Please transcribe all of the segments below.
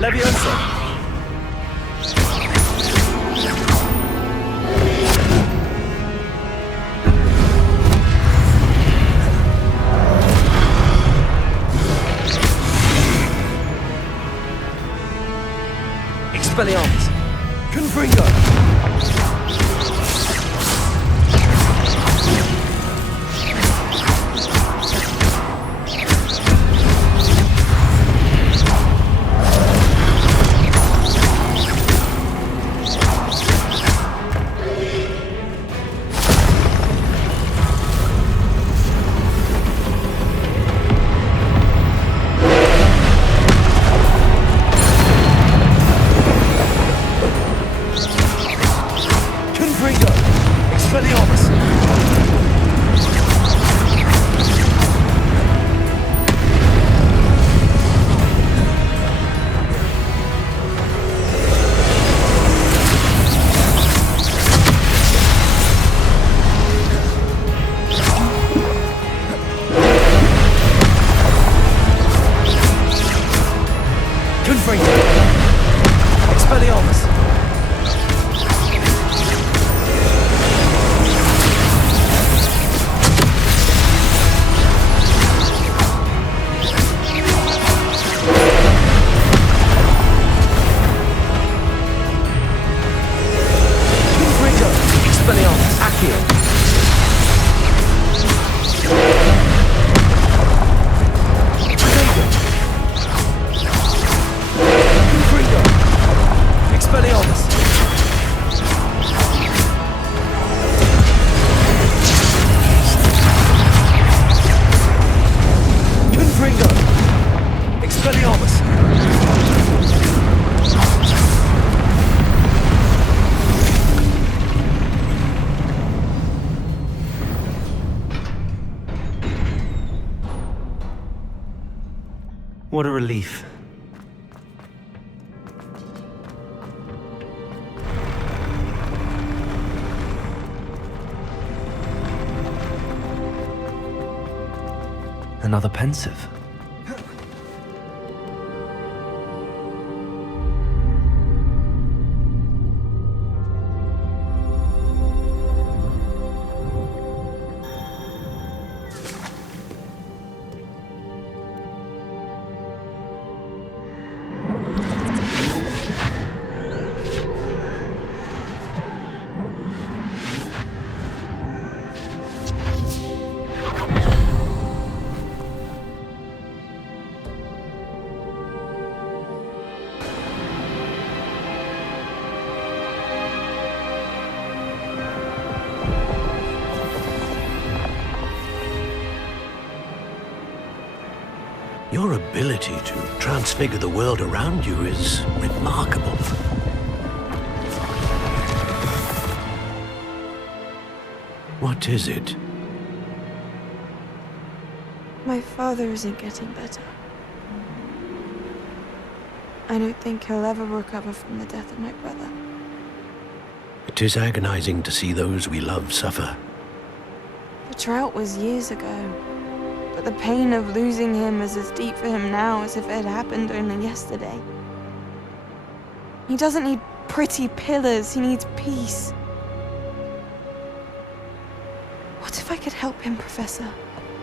Leviosa! Expelliarmus! Confringo! What a relief. Another pensive. Your ability to transfigure the world around you is remarkable. What is it? My father isn't getting better. I don't think he'll ever recover from the death of my brother. It is agonizing to see those we love suffer. The drought was years ago. But the pain of losing him is as deep for him now as if it had happened only yesterday. He doesn't need pretty pillars, he needs peace. What if I could help him, Professor?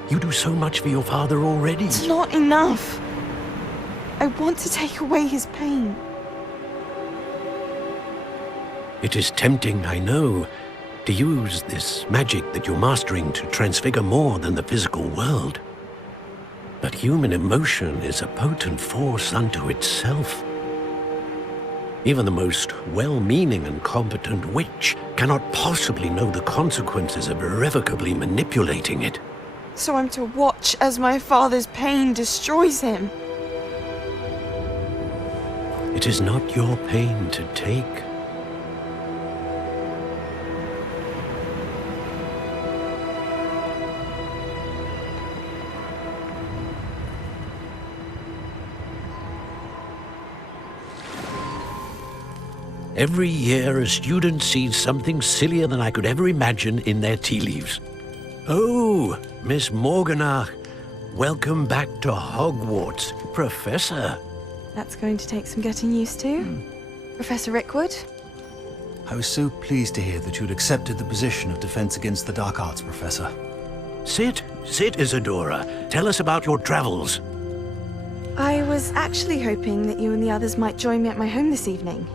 You do so much for your father already. It's not enough. I want to take away his pain. It is tempting, I know, to use this magic that you're mastering to transfigure more than the physical world. But human emotion is a potent force unto itself. Even the most well-meaning and competent witch cannot possibly know the consequences of irrevocably manipulating it. So I'm to watch as my father's pain destroys him. It is not your pain to take. Every year, a student sees something sillier than I could ever imagine in their tea leaves. Oh, Miss Morganach, welcome back to Hogwarts, Professor. That's going to take some getting used to. Professor Rickwood? I was so pleased to hear that you'd accepted the position of Defense Against the Dark Arts, Professor. Sit, Isadora. Tell us about your travels. I was actually hoping that you and the others might join me at my home this evening.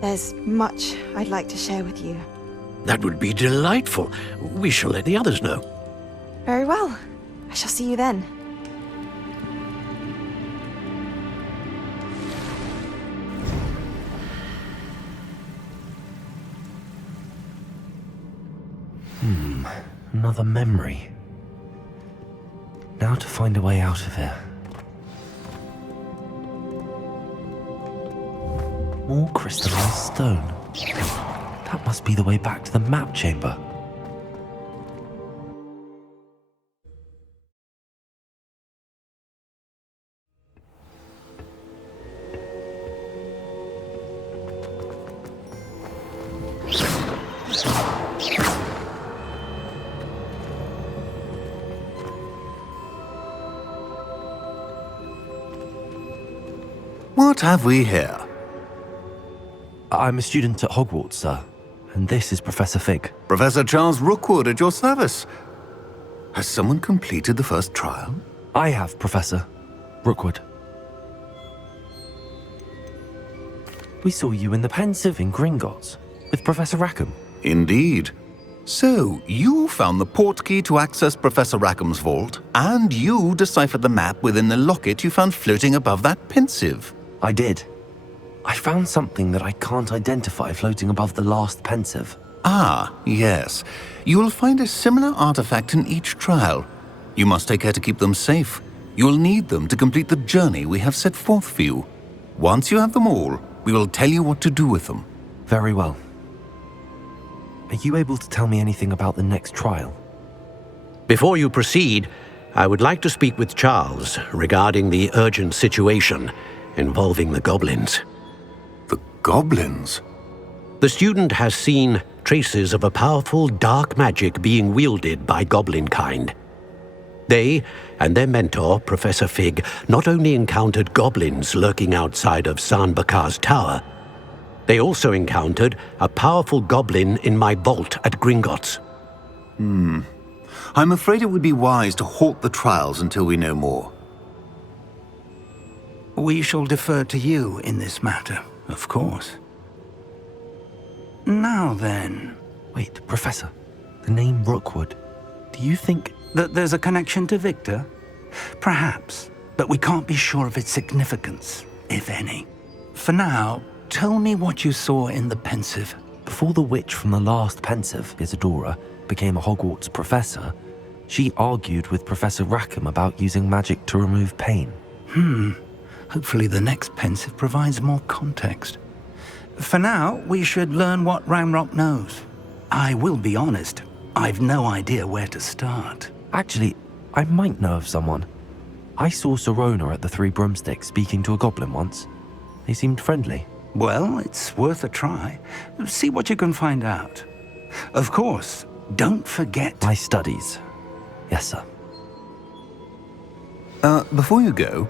There's much I'd like to share with you. That would be delightful. We shall let the others know. Very well. I shall see you then. Another memory. Now to find a way out of here. More crystallized stone. That must be the way back to the map chamber. What have we here? I'm a student at Hogwarts, sir. And this is Professor Fig. Professor Charles Rookwood at your service. Has someone completed the first trial? I have, Professor Rookwood. We saw you in the Pensive in Gringotts with Professor Rackham. Indeed. So, you found the portkey to access Professor Rackham's vault, and you deciphered the map within the locket you found floating above that Pensive. I did. I found something that I can't identify floating above the last Pensive. Ah, yes. You will find a similar artifact in each trial. You must take care to keep them safe. You will need them to complete the journey we have set forth for you. Once you have them all, we will tell you what to do with them. Very well. Are you able to tell me anything about the next trial? Before you proceed, I would like to speak with Charles regarding the urgent situation involving the goblins. The goblins? The student has seen traces of a powerful dark magic being wielded by goblin kind. They and their mentor, Professor Fig, not only encountered goblins lurking outside of Sanbakar's tower, they also encountered a powerful goblin in my vault at Gringotts. I'm afraid it would be wise to halt the trials until we know more. We shall defer to you in this matter, of course. Now then... Wait, Professor. The name Rookwood. Do you think... that there's a connection to Victor? Perhaps, but we can't be sure of its significance, if any. For now, tell me what you saw in the Pensive. Before the witch from the last Pensive, Isadora, became a Hogwarts professor, she argued with Professor Rackham about using magic to remove pain. Hopefully the next Pensive provides more context. For now, we should learn what Ramrock knows. I will be honest, I've no idea where to start. Actually, I might know of someone. I saw Serona at the Three Broomsticks speaking to a goblin once. They seemed friendly. Well, it's worth a try. See what you can find out. Of course, don't forget... My studies. Yes, sir. Before you go...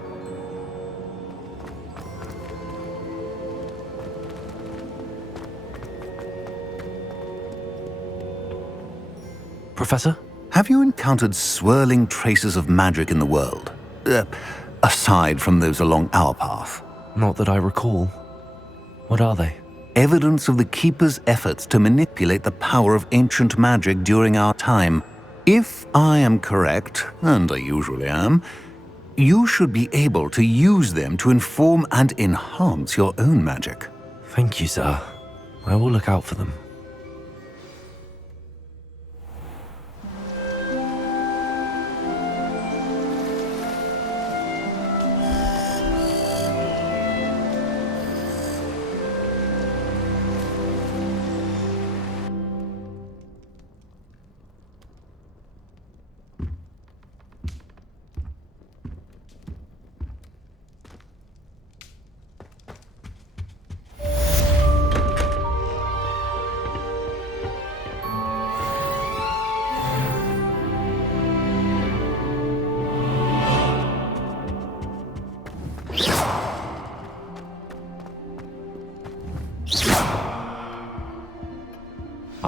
Professor? Have you encountered swirling traces of magic in the world? Aside from those along our path? Not that I recall. What are they? Evidence of the Keeper's efforts to manipulate the power of ancient magic during our time. If I am correct, and I usually am, you should be able to use them to inform and enhance your own magic. Thank you, sir. I will look out for them.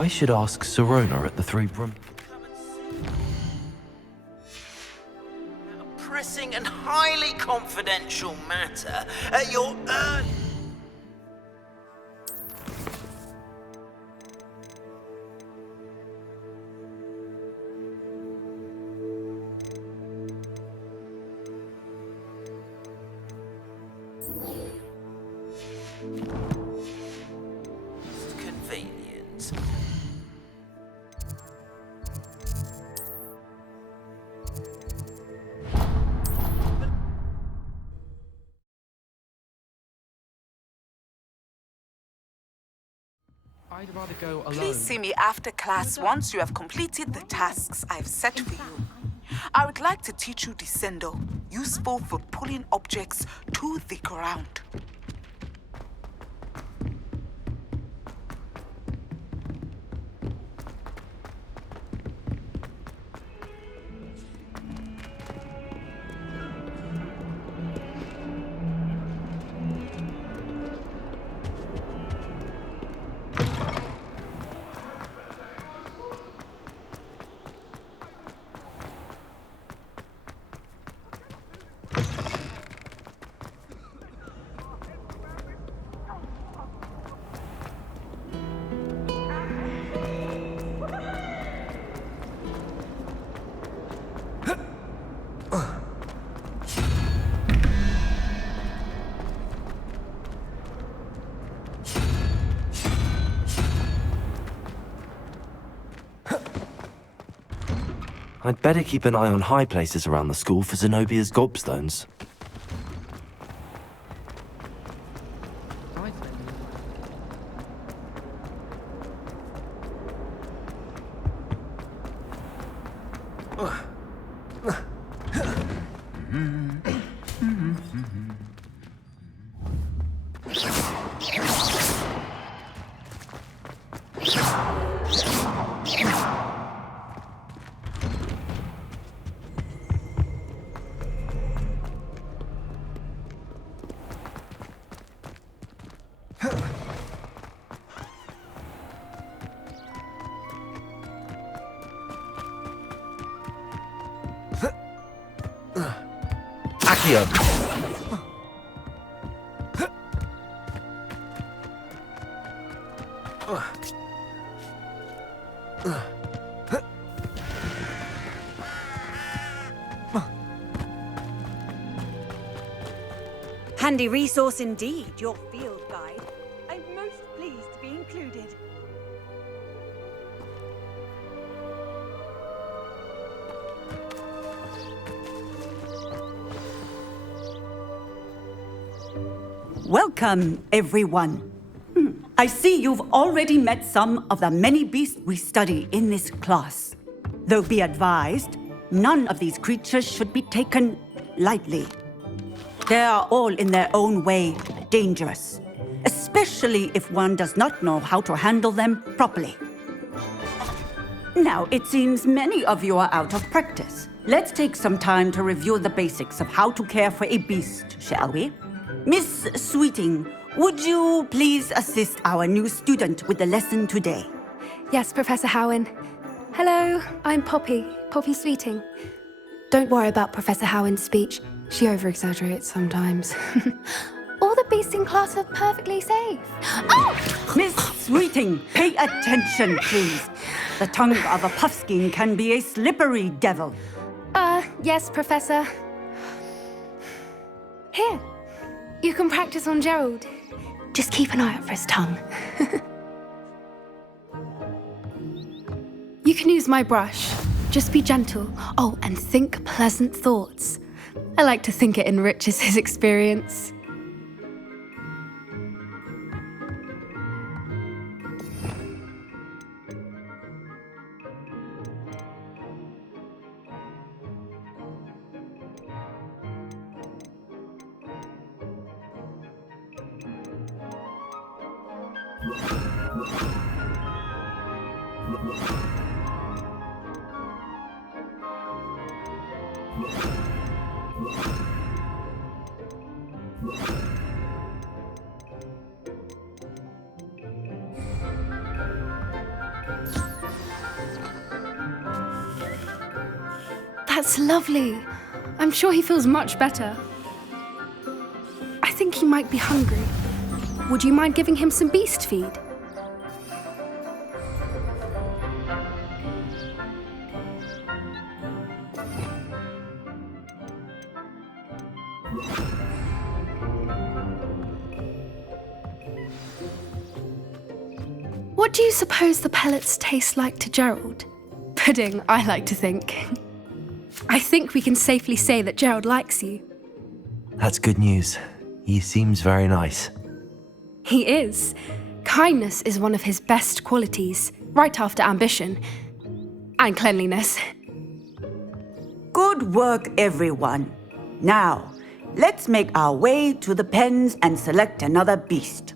I should ask Serona at the Three Brim. A pressing and highly confidential matter at your convenience. I'd rather go alone. Please see me after class once you have completed the tasks I've set for you. I would like to teach you Descendo, useful for pulling objects to the ground. I'd better keep an eye on high places around the school for Zenobia's gobstones. Accio! Handy resource indeed, your field guide. I'm most pleased to be included. Welcome, everyone. I see you've already met some of the many beasts we study in this class. Though be advised, none of these creatures should be taken lightly. They are all in their own way dangerous, especially if one does not know how to handle them properly. Now, it seems many of you are out of practice. Let's take some time to review the basics of how to care for a beast, shall we? Miss Sweeting, would you please assist our new student with the lesson today? Yes, Professor Howen. Hello, I'm Poppy Sweeting. Don't worry about Professor Howen's speech. She over-exaggerates sometimes. All the beasts in class are perfectly safe. Oh! Miss Sweeting, pay attention, please. The tongue of a puffskein can be a slippery devil. Yes, Professor. Here, you can practice on Gerald. Just keep an eye out for his tongue. You can use my brush. Just be gentle. Oh, and think pleasant thoughts. I like to think it enriches his experience. That's lovely. I'm sure he feels much better. I think he might be hungry. Would you mind giving him some beast feed? What do you suppose the pellets taste like to Gerald? Pudding, I like to think. I think we can safely say that Gerald likes you. That's good news. He seems very nice. He is. Kindness is one of his best qualities, right after ambition. And cleanliness. Good work, everyone. Now, let's make our way to the pens and select another beast.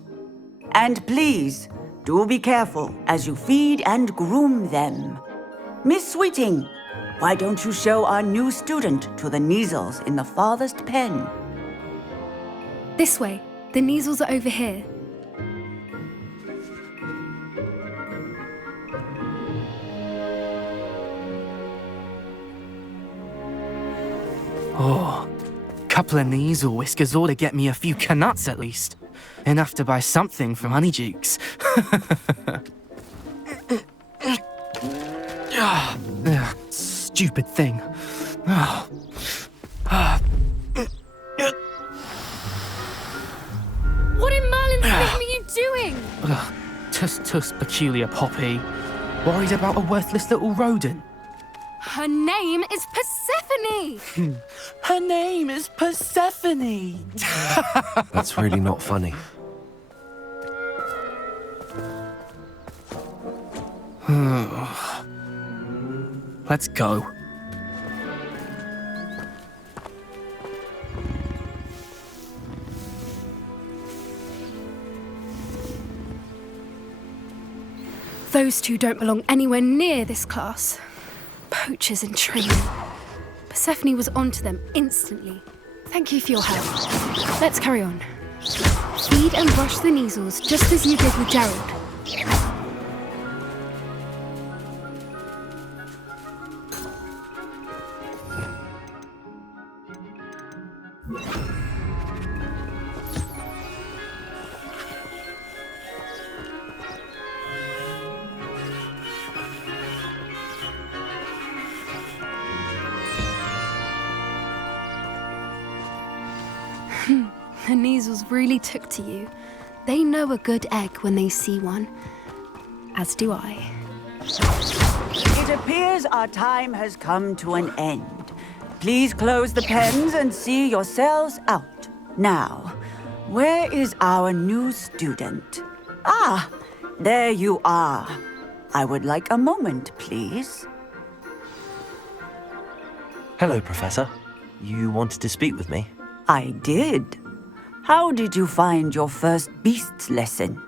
And please, do be careful as you feed and groom them. Miss Sweeting, why don't you show our new student to the Neasels in the farthest pen? This way. The Neasels are over here. Oh, couple of Neasel whiskers ought to get me a few canuts at least. Enough to buy something from Honeydukes. Stupid thing. What in Merlin's name are you doing? Tuss, peculiar Poppy. Worried about a worthless little rodent. Her name is Persephone! Her name is Persephone! That's really not funny. Let's go. Those two don't belong anywhere near this class. Poachers in training. Persephone was onto them instantly. Thank you for your help. Let's carry on. Feed and brush the Neasels just as you did with Gerald. The Neasels really took to you. They know a good egg when they see one. As do I. It appears our time has come to an end. Please close the pens and see yourselves out. Now, where is our new student? Ah, there you are. I would like a moment, please. Hello, Professor. You wanted to speak with me? I did. How did you find your first beasts lesson?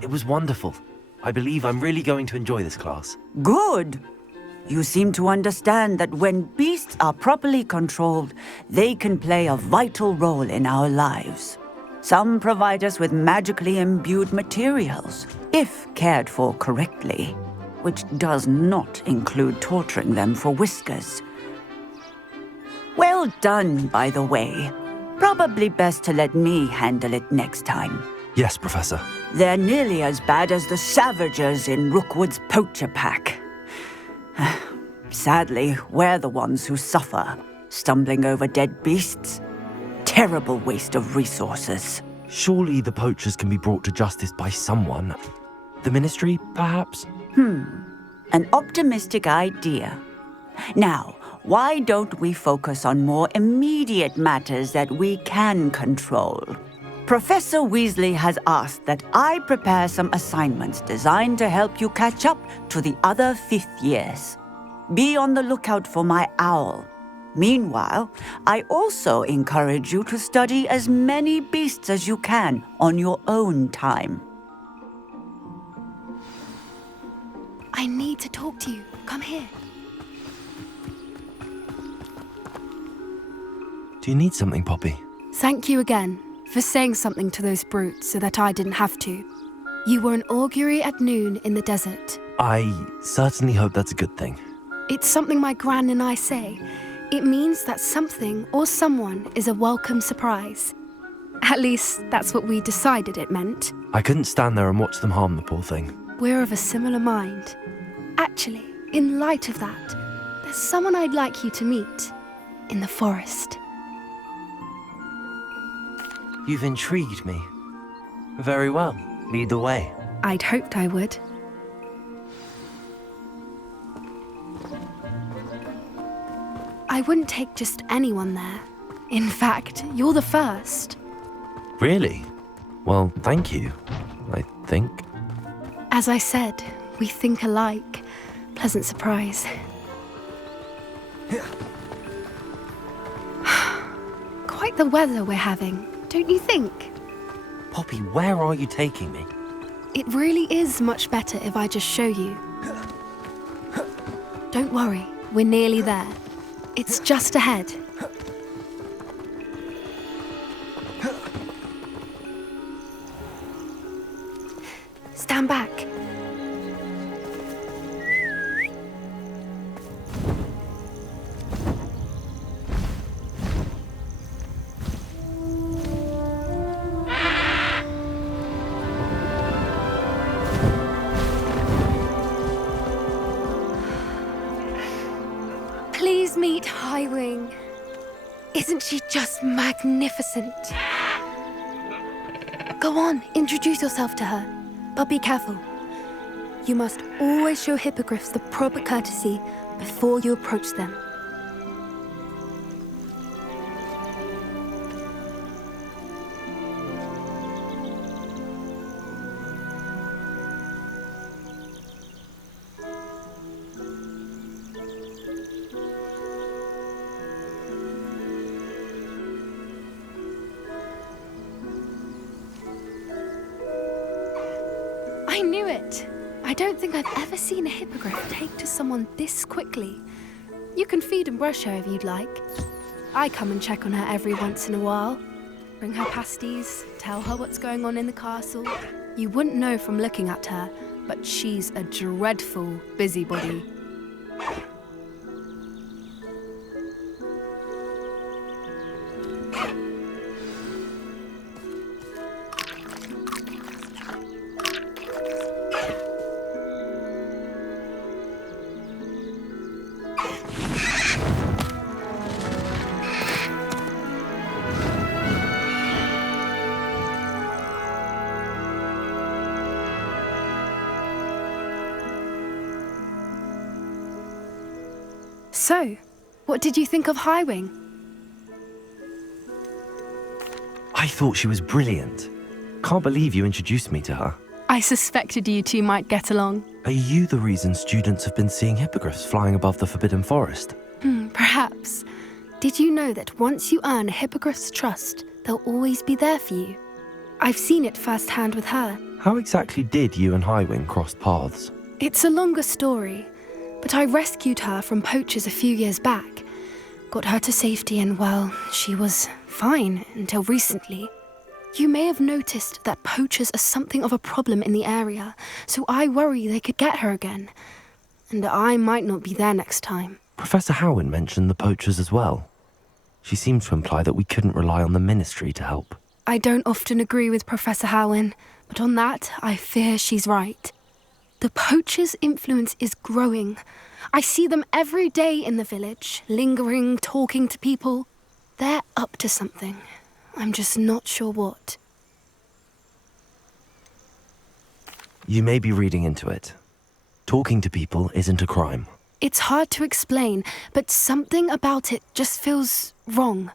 It was wonderful. I believe I'm really going to enjoy this class. Good. You seem to understand that when beasts are properly controlled, they can play a vital role in our lives. Some provide us with magically imbued materials, if cared for correctly, which does not include torturing them for whiskers. Well done, by the way. Probably best to let me handle it next time. Yes, Professor. They're nearly as bad as the Savagers in Rookwood's poacher pack. Sadly, we're the ones who suffer, stumbling over dead beasts. Terrible waste of resources. Surely the poachers can be brought to justice by someone. The Ministry, perhaps? An optimistic idea. Now, why don't we focus on more immediate matters that we can control? Professor Weasley has asked that I prepare some assignments designed to help you catch up to the other 5th years. Be on the lookout for my owl. Meanwhile, I also encourage you to study as many beasts as you can on your own time. I need to talk to you. Come here. Do you need something, Poppy? Thank you again for saying something to those brutes so that I didn't have to. You were an augury at noon in the desert. I certainly hope that's a good thing. It's something my gran and I say. It means that something or someone is a welcome surprise. At least, that's what we decided it meant. I couldn't stand there and watch them harm the poor thing. We're of a similar mind. Actually, in light of that, there's someone I'd like you to meet in the forest. You've intrigued me. Very well. Lead the way. I'd hoped I would. I wouldn't take just anyone there. In fact, you're the first. Really? Well, thank you, I think. As I said, we think alike. Pleasant surprise. Quite the weather we're having, don't you think? Poppy, where are you taking me? It really is much better if I just show you. Don't worry, we're nearly there. It's just ahead. Stand back. Please meet Highwing. Isn't she just magnificent? Go on, introduce yourself to her. But be careful. You must always show hippogriffs the proper courtesy before you approach them. I knew it! I don't think I've ever seen a hippogriff take to someone this quickly. You can feed and brush her if you'd like. I come and check on her every once in a while. Bring her pasties, tell her what's going on in the castle. You wouldn't know from looking at her, but she's a dreadful busybody. So, what did you think of Highwing? I thought she was brilliant. Can't believe you introduced me to her. I suspected you two might get along. Are you the reason students have been seeing hippogriffs flying above the Forbidden Forest? Perhaps. Did you know that once you earn a hippogriff's trust, they'll always be there for you? I've seen it firsthand with her. How exactly did you and Highwing cross paths? It's a longer story, but I rescued her from poachers a few years back. Got her to safety and, well, she was fine until recently. You may have noticed that poachers are something of a problem in the area, so I worry they could get her again. And I might not be there next time. Professor Howin mentioned the poachers as well. She seemed to imply that we couldn't rely on the ministry to help. I don't often agree with Professor Howin, but on that, I fear she's right. The poachers' influence is growing. I see them every day in the village, lingering, talking to people. They're up to something. I'm just not sure what. You may be reading into it. Talking to people isn't a crime. It's hard to explain, but something about it just feels wrong.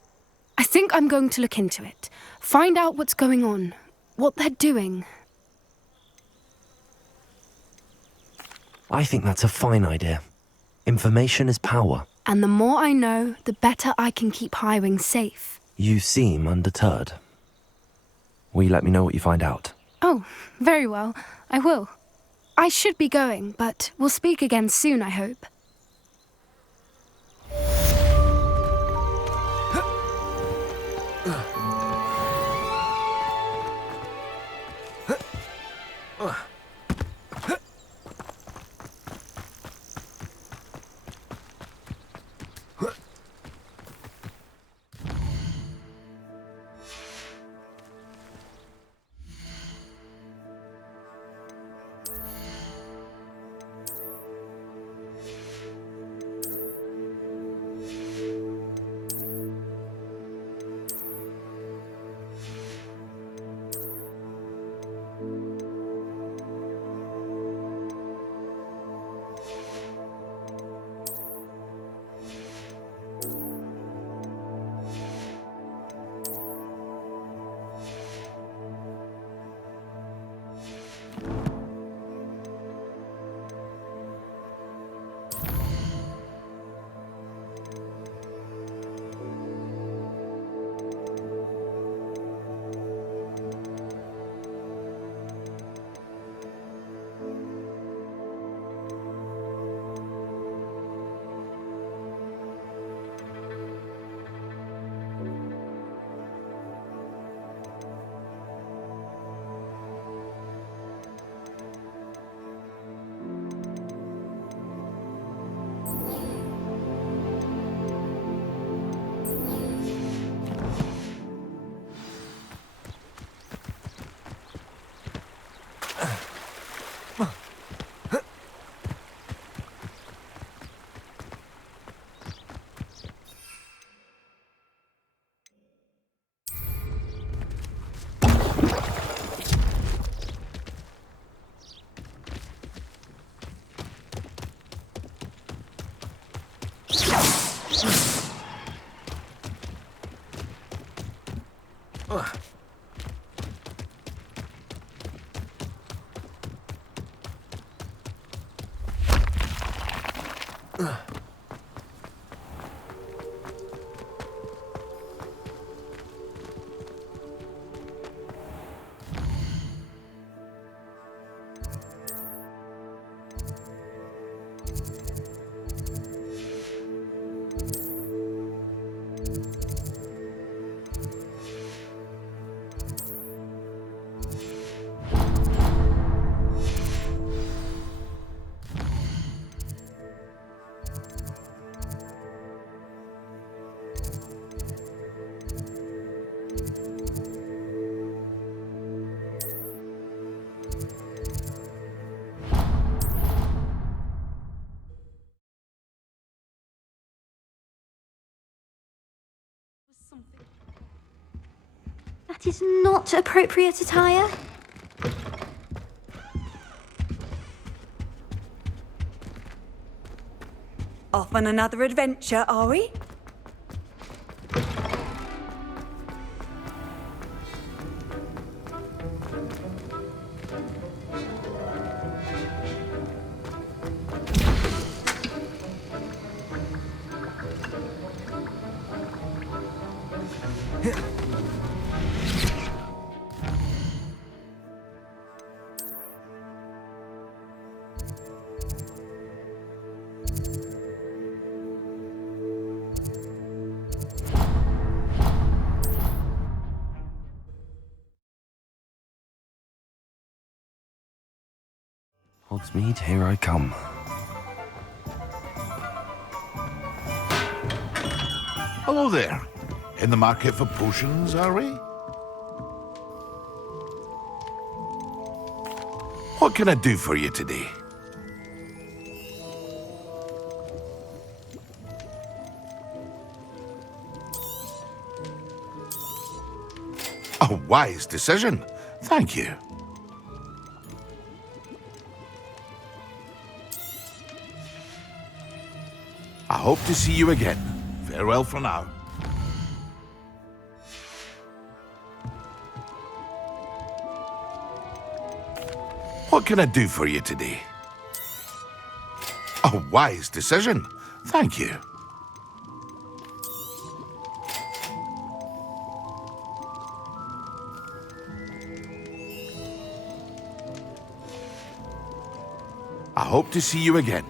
I think I'm going to look into it, find out what's going on, what they're doing. I think that's a fine idea. Information is power. And the more I know, the better I can keep Highwing safe. You seem undeterred. Will you let me know what you find out? Oh, very well. I will. I should be going, but we'll speak again soon, I hope. That is not appropriate attire. Off on another adventure, are we? Hogsmeade, here I come. Hello there. In the market for potions, are we? What can I do for you today? A wise decision. Thank you. I hope to see you again. Farewell for now. What can I do for you today? A wise decision. Thank you. I hope to see you again.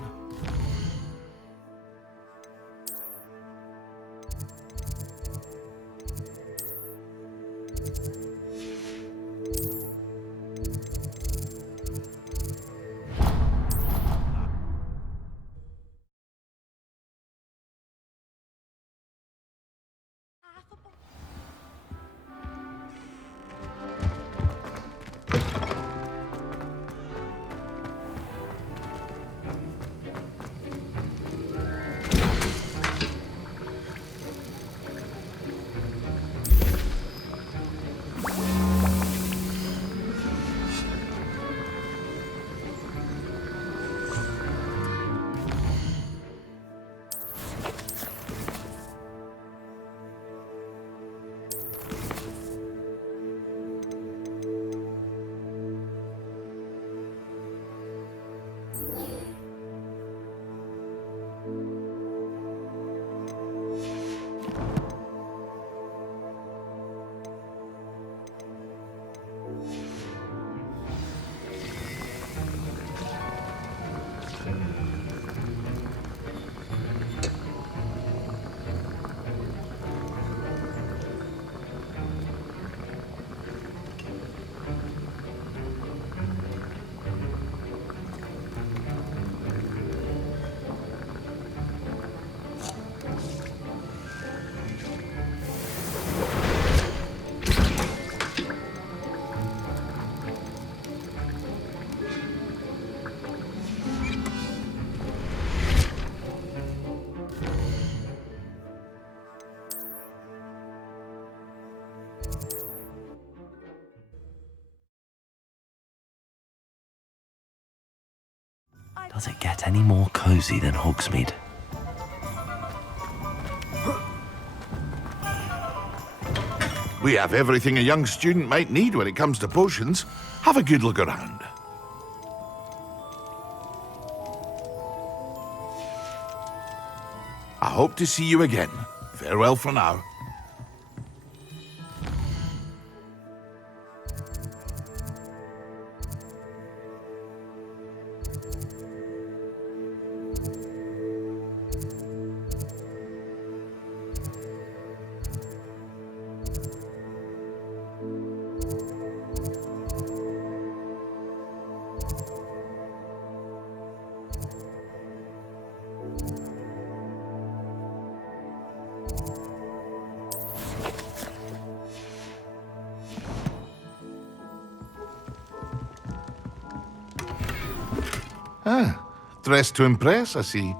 Does it get any more cozy than Hogsmeade? We have everything a young student might need when it comes to potions. Have a good look around. I hope to see you again. Farewell for now. Ah, dressed to impress, I see.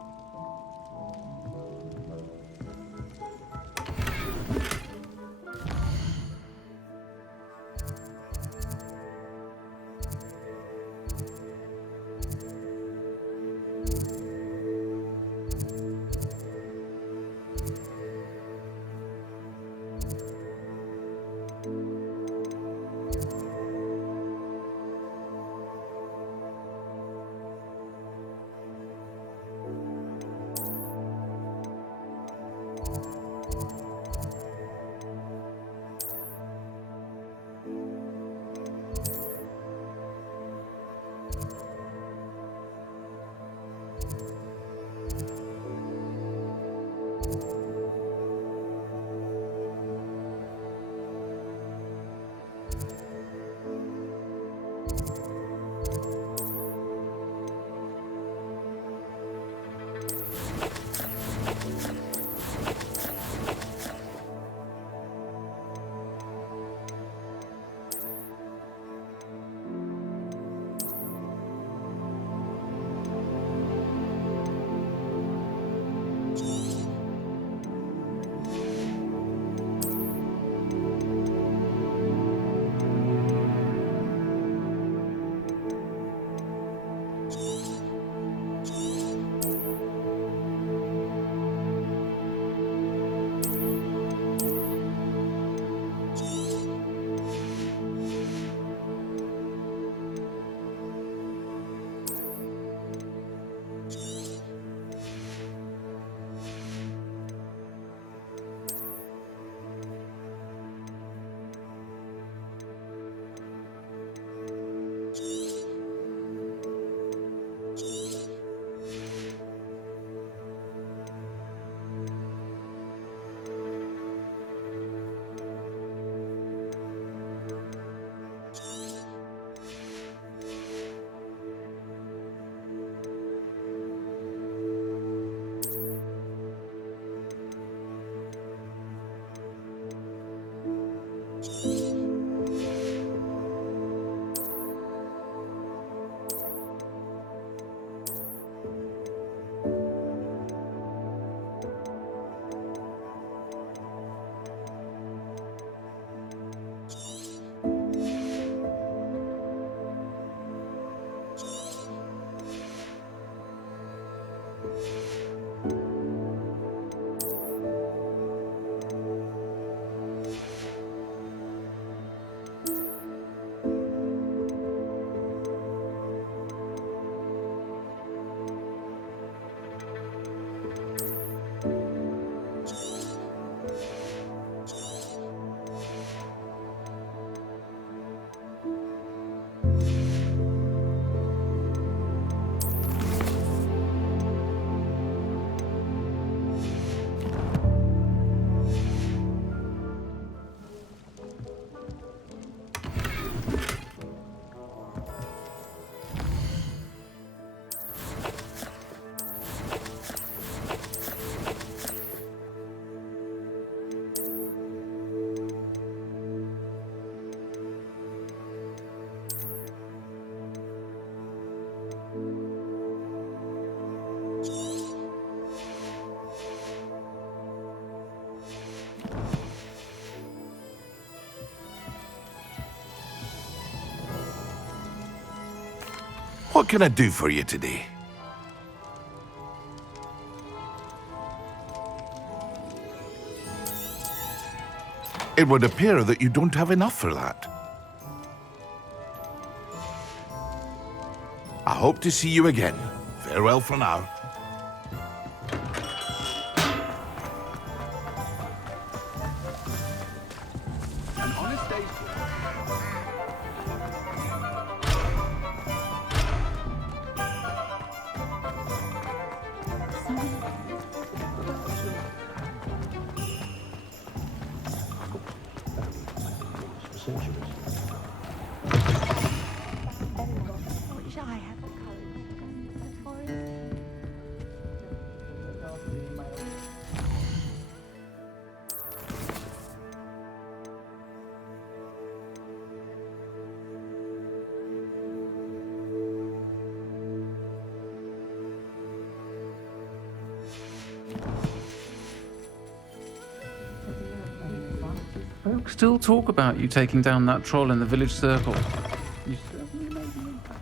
What can I do for you today? It would appear that you don't have enough for that. I hope to see you again. Farewell for now. An honest day's Folks still talk about you taking down that troll in the village circle. You certainly made an impact.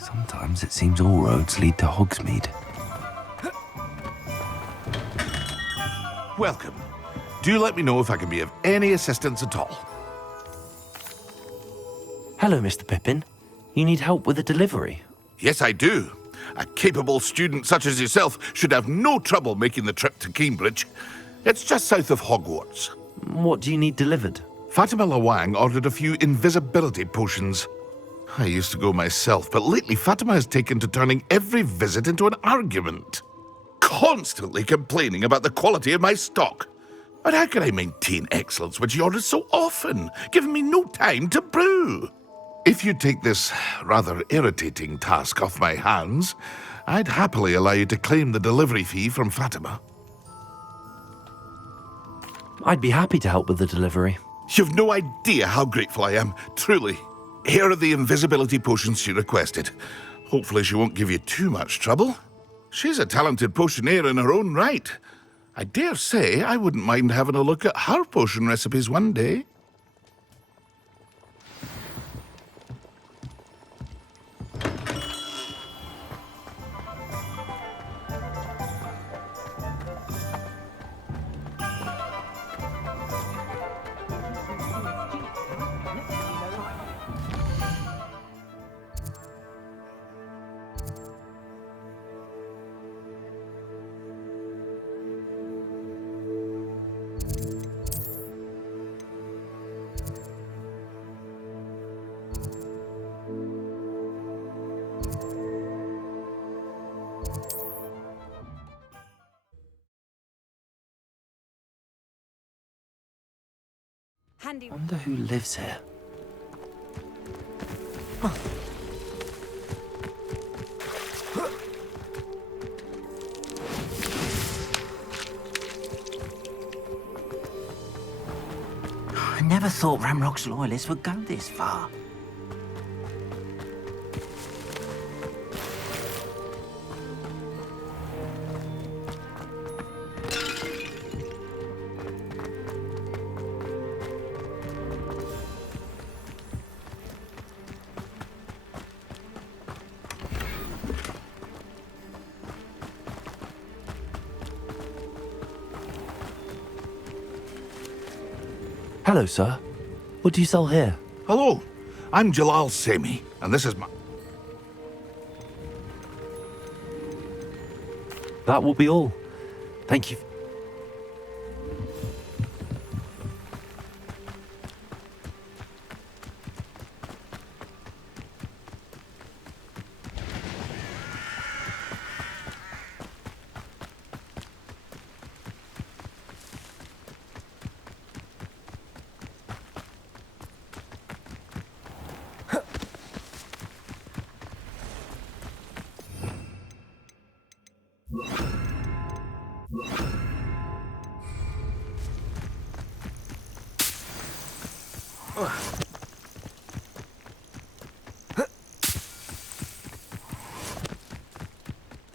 Sometimes it seems all roads lead to Hogsmeade. Welcome. Do let me know if I can be of any assistance at all. Hello, Mr. Pippin. You need help with a delivery? Yes, I do. A capable student such as yourself should have no trouble making the trip to Cambridge. It's just south of Hogwarts. What do you need delivered? Fatima Lawang ordered a few invisibility potions. I used to go myself, but lately Fatima has taken to turning every visit into an argument. Constantly complaining about the quality of my stock. But how can I maintain excellence when she orders so often, giving me no time to brew? If you take this rather irritating task off my hands, I'd happily allow you to claim the delivery fee from Fatima. I'd be happy to help with the delivery. You've no idea how grateful I am, truly. Here are the invisibility potions she requested. Hopefully she won't give you too much trouble. She's a talented potioneer in her own right. I dare say I wouldn't mind having a look at her potion recipes one day. I wonder who lives here. I never thought Ramrock's loyalists would go this far. Hello, sir. What do you sell here? Hello, I'm Jalal Semi, and this is my... That will be all. Thank you.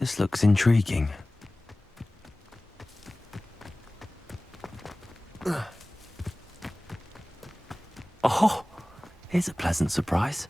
This looks intriguing. Oh, here's a pleasant surprise.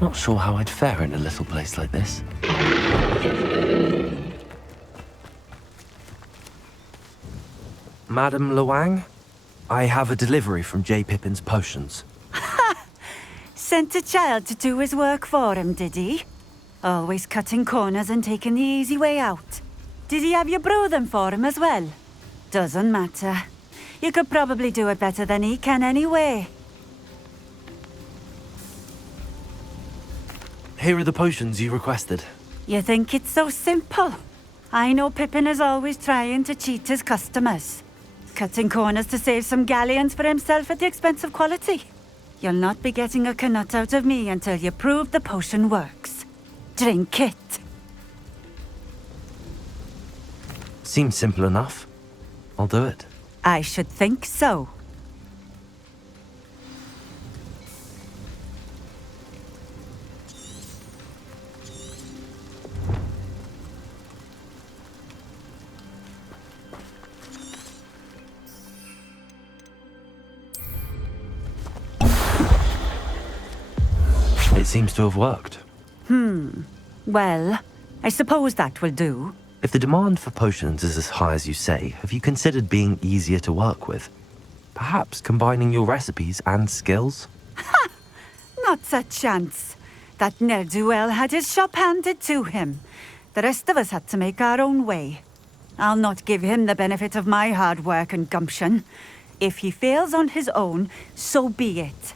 Not sure how I'd fare in a little place like this. Madam Luang, I have a delivery from J. Pippin's potions. Sent a child to do his work for him, did he? Always cutting corners and taking the easy way out. Did he have you brew them for him as well? Doesn't matter. You could probably do it better than he can anyway. Here are the potions you requested. You think it's so simple? I know Pippin is always trying to cheat his customers. Cutting corners to save some galleons for himself at the expense of quality. You'll not be getting a canut out of me until you prove the potion works. Drink it. Seems simple enough. I'll do it. I should think so. It seems to have worked. Well, I suppose that will do. If the demand for potions is as high as you say, have you considered being easier to work with? Perhaps combining your recipes and skills? Not a chance. That ne'er-do-well had his shop handed to him. The rest of us had to make our own way. I'll not give him the benefit of my hard work and gumption. If he fails on his own, so be it.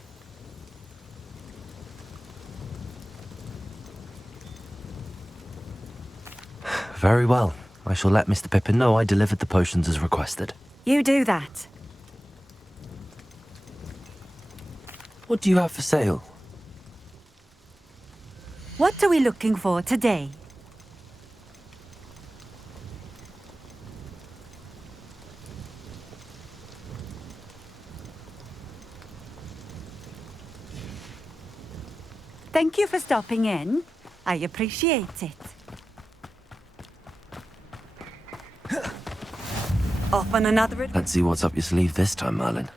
Very well. I shall let Mr. Pippin know I delivered the potions as requested. You do that. What do you have for sale? What are we looking for today? Thank you for stopping in. I appreciate it. Off on another... Let's see what's up your sleeve this time, Merlin.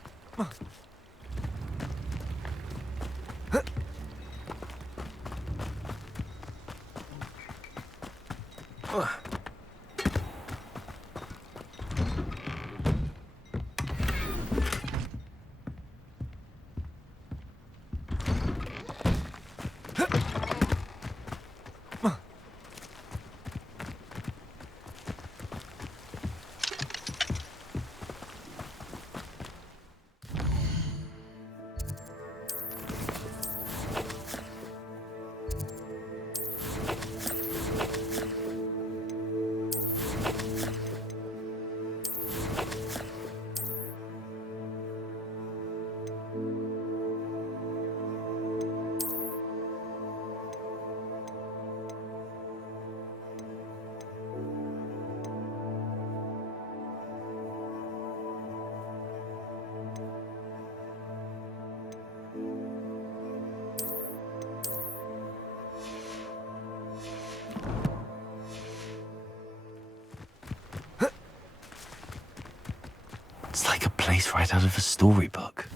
It's like a place right out of a storybook.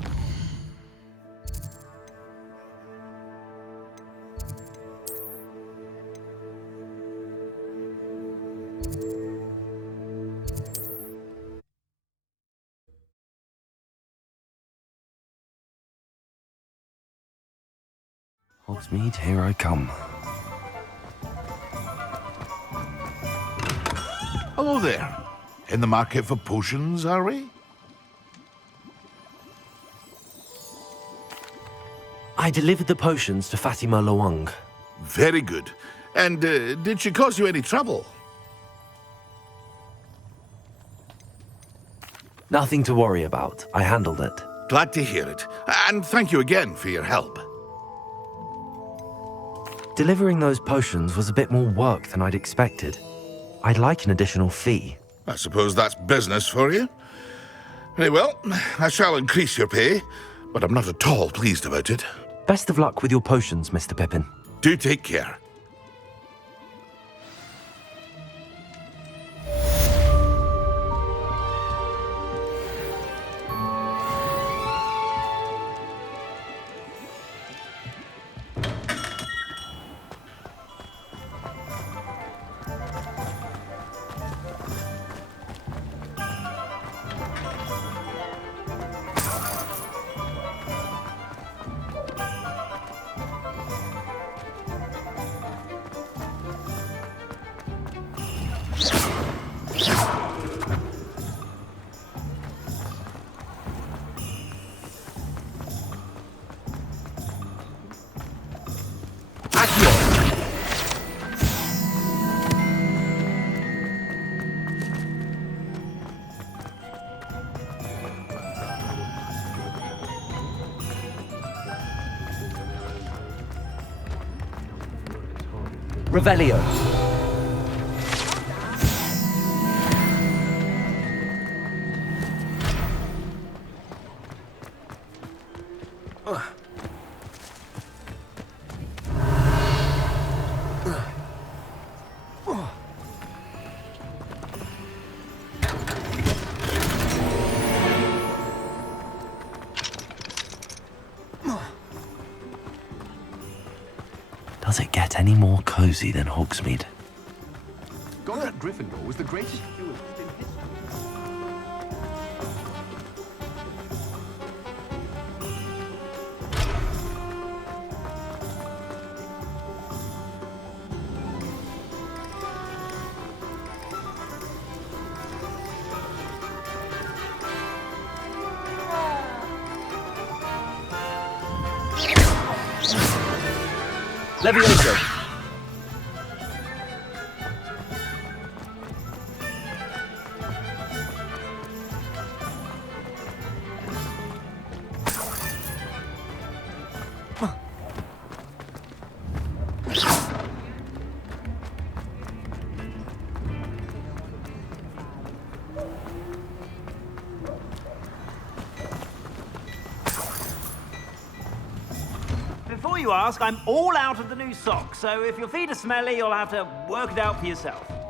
Hogsmeade, here I come. Hello there. In the market for potions, are we? I delivered the potions to Fatima Lawang. Very good. And did she cause you any trouble? Nothing to worry about. I handled it. Glad to hear it. And thank you again for your help. Delivering those potions was a bit more work than I'd expected. I'd like an additional fee. I suppose that's business for you. Very well, I shall increase your pay, but I'm not at all pleased about it. Best of luck with your potions, Mr. Pippin. Do take care. Revelio. Does it get any more cozy than Hogsmeade? Godric Gryffindor was the greatest duelist in history. Levioso. Before you ask, I'm all out of the new socks, so if your feet are smelly, you'll have to work it out for yourself.